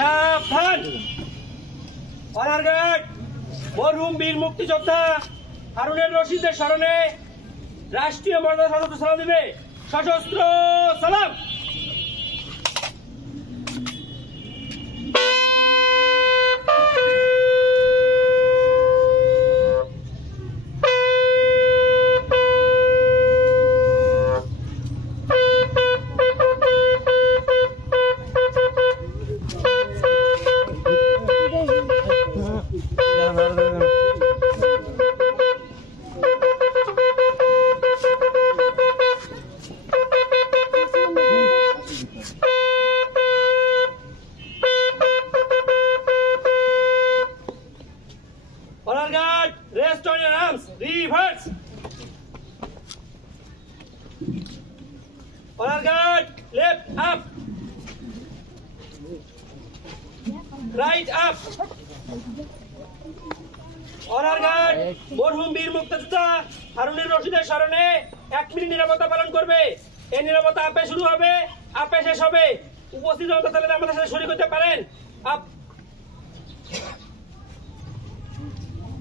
সাবধান। Honour guard মরহুম বীর মুক্তিযোদ্ধা হারুনের রশিদের স্মরণে রাষ্ট্রীয় মর্যাদা সশস্ত্র সালাম দিবে। সশস্ত্র সালাম। Honour guard rest on your arms reverse honour guard left up right up honour guard মরহুম বীর মুক্তিযোদ্ধা, হারুনের রশিদের স্মরণে এক মিনিট নিরাপত্তা পালন করবে। এই নিরাপত্তা আপে শুরু হবে, আপে শেষ হবে। উপস্থিত জনতা তাহলে আমাদের সাথে শরীর করতে পারেন। আপ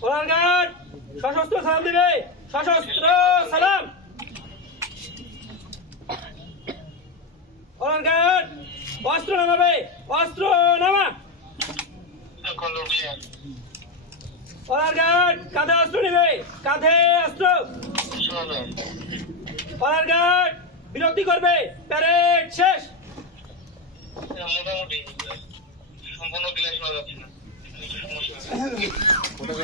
সোনার গার্ড সশস্ত্র সালাম দিবে। সশস্ত্র সালাম। সোনার গার্ড অস্ত্র নামাবে, অস্ত্র নামা। সোনার গার্ড কাঁধে অস্ত্র নেবে, কাঁধে অস্ত্র। সোনার গার্ড বিরতি করবে, প্যারেড শেষ। মোটামুটি, সম্পূর্ণ